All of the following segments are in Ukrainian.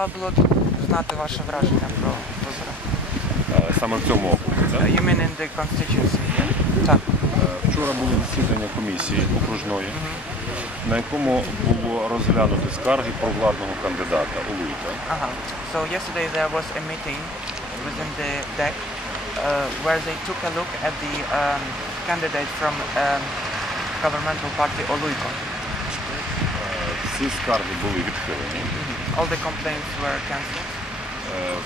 цікаво було знати ваше враження про. Е, Саме в цьому окрузі. Так? You mean in the constituency? Так. Е, Вчора було засідання комісії окружної, на якому було розглянуто скарги провладного кандидата Улуйка. Uh-huh. So yesterday there was a meeting within the DEC uh, where they took a look at the um, candidate from um, governmental party Oluiko. Е, Всі скарги були відхилені. All the complaints were cancelled. Е,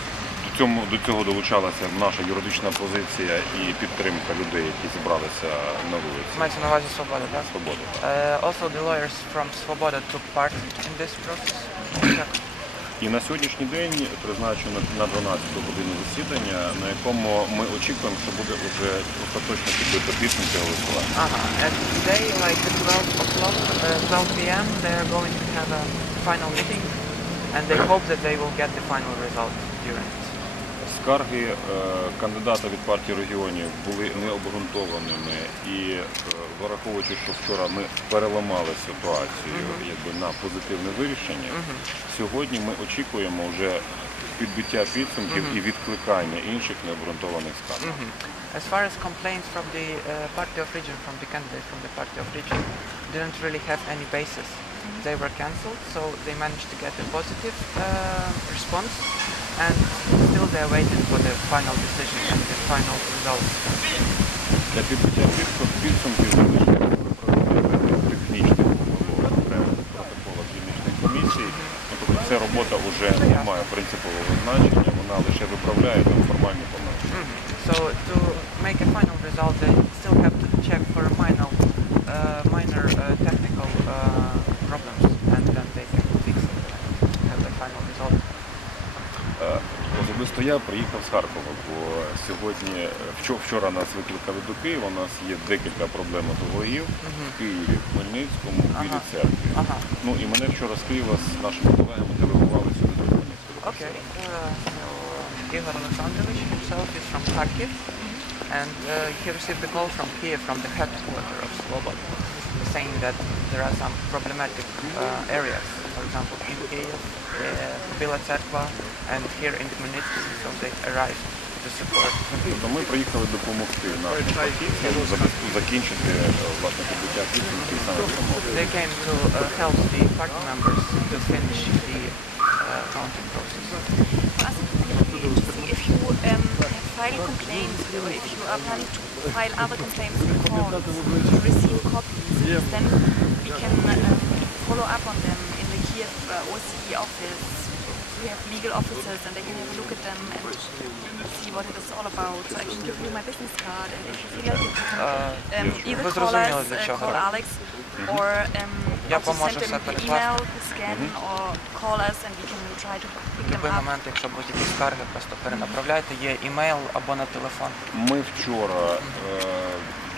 До, цьому, до цього долучалася наша юридична позиція і підтримка людей, які зібралися на вулиці. Мається на увазі свобода, так? Свобода. Uh, also the lawyers from Svoboda took part in this process. Так. І на сьогоднішній день призначено на 12 годину засідання, на якому ми очікуємо, що буде вже остаточно підбито підсумки голосування. Uh-huh. And today, like at 12 o'clock, uh, 12 p.m., they are going to have a final meeting, and they hope that they will get the final result during it. Скарги е, кандидата від партії регіонів були необґрунтованими і е, враховуючи, що вчора ми переламали ситуацію якби на позитивне вирішення. Сьогодні ми очікуємо вже підбиття підсумків і відкликання інших необґрунтованих скарг. As far as complaints from the uh, party of region, from the candidates from the party of region, didn't really have any basis. They were cancelled, so they managed to get a positive uh, response, and still they're waiting for the final decision and the final result. Для підбиття підсум- підсумків залишається виправлення технічних умов окремих протоколів дільничних комісій. Ну, Тобто ця робота вже не має принципового значення, вона лише виправляє там формальні помилки. So to make a final result, they still have to check for minor, uh, minor uh, technical uh, problems, and then they can fix it and have the final result. Е, Особисто я приїхав з Харкова, бо сьогодні, е, вчора нас викликали до Києва, у нас є декілька проблематологів в Києві, в Хмельницькому, в Білій церкві. Ага. Ну і мене вчора з Києва з нашими колегами делегували сюди до Хмельницького. So uh, Igor Alexandrovich himself is from Kharkiv, and uh, he received a call from Kiev, from the headquarters of Svobod, saying that there are some problematic uh, areas. For example, in Kiev, uh, Bila Tserkva, and here in Khmelnytsky, so they arrived to support. Тобто ми приїхали допомогти нашим фахівцям за- закінчити е, власне підбиття підсумків саме в цьому. They came to uh, help the party members to finish the uh, counting process. For us at the agency, if you um, file complaints or if you are planning to file other complaints in court, you receive copies, then we can um, follow up on them Kiev uh, OCE office. We have legal officers and they can have a look at them and see what it is all about. So I can give you my business card and if you feel like it, you Uh, can um, either call us, uh, чого, call? Alex or um, Я поможу все перекласти. scan or call us and we can try to pick В будь-який момент, якщо будуть якісь скарги, просто перенаправляйте. Є імейл або на телефон. Ми вчора е,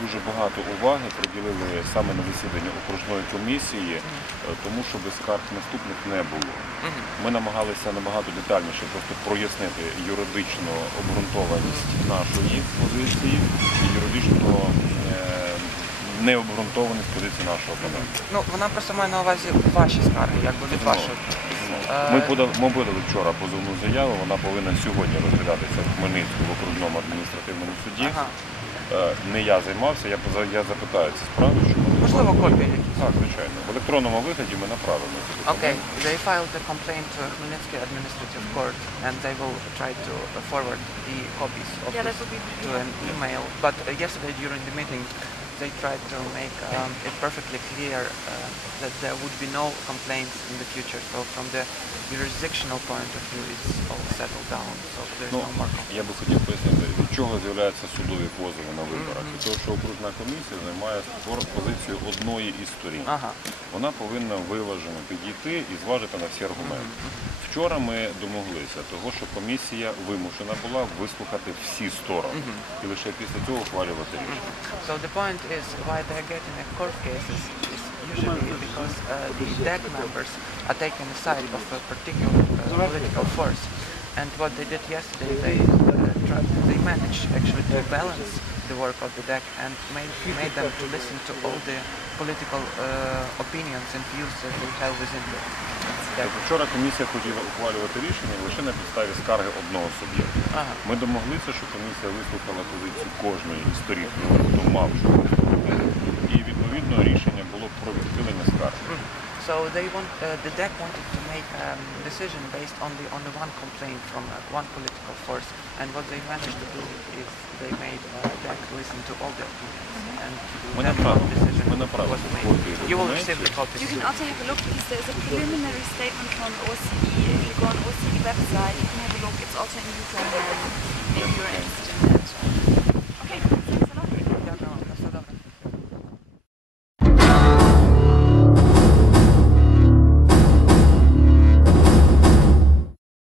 дуже багато уваги приділили саме на засіданні окружної комісії, е, тому щоб скарг наступних не було. Ми намагалися набагато детальніше просто прояснити юридичну обґрунтованість нашої позиції і юридично е, необґрунтованість позиції нашого опонента. Ну, вона просто має на увазі ваші скарги, якби від вашої. Е, Ми подали, ми подали вчора позовну заяву, вона повинна сьогодні розглядатися в Хмельницькому в окружному адміністративному суді. Ага. Е, Не я займався, я, я запитаю ці справи, що Можливо, копія. якісь. Так, звичайно. В електронному вигляді ми направимо. Окей. Okay, they filed a complaint to Хмельницький Administrative Court and they will try to uh, forward the copies of Yeah, this to an email. But uh, yesterday during the meeting, they tried to make um, it perfectly clear uh, that there would be no complaints in the future. So from the jurisdictional point of view, it's all settled down. So there's Ну, no more complaints. я би хотів пояснити, від чого з'являються судові позови на виборах. Від того, що окружна комісія займає позицію одної із сторін. Ага. Вона повинна виважено підійти і зважити на всі аргументи. Вчора ми домоглися того, що комісія вимушена була вислухати всі сторони і лише після цього ухвалювати рішення. So the point is why they're getting a court cases is usually because uh, the DEC members are taking a side of a particular uh, political force. And what they did yesterday, they uh, tried, they managed actually to balance the work of the DEC and made, made them to listen to all the political uh, opinions and views that they have within the Тобто вчора комісія хотіла ухвалювати рішення лише на підставі скарги одного суб'єкта. Ага. Ми домоглися, що комісія вислухала позицію кожної із сторін, хто мав що. І відповідно рішення було про відхилення скарги. So they want, uh, the DEC wanted to make a um, decision based on the on the one complaint from uh, one political force, and what they managed to do is they made uh, DEC listen to all the opinions, and then направили- one decision ми направили You will receive the. You can also have a look because there is a preliminary statement from OCE. If you go on OCE website, you can have a look. It's also in Ukrainian if you're interested.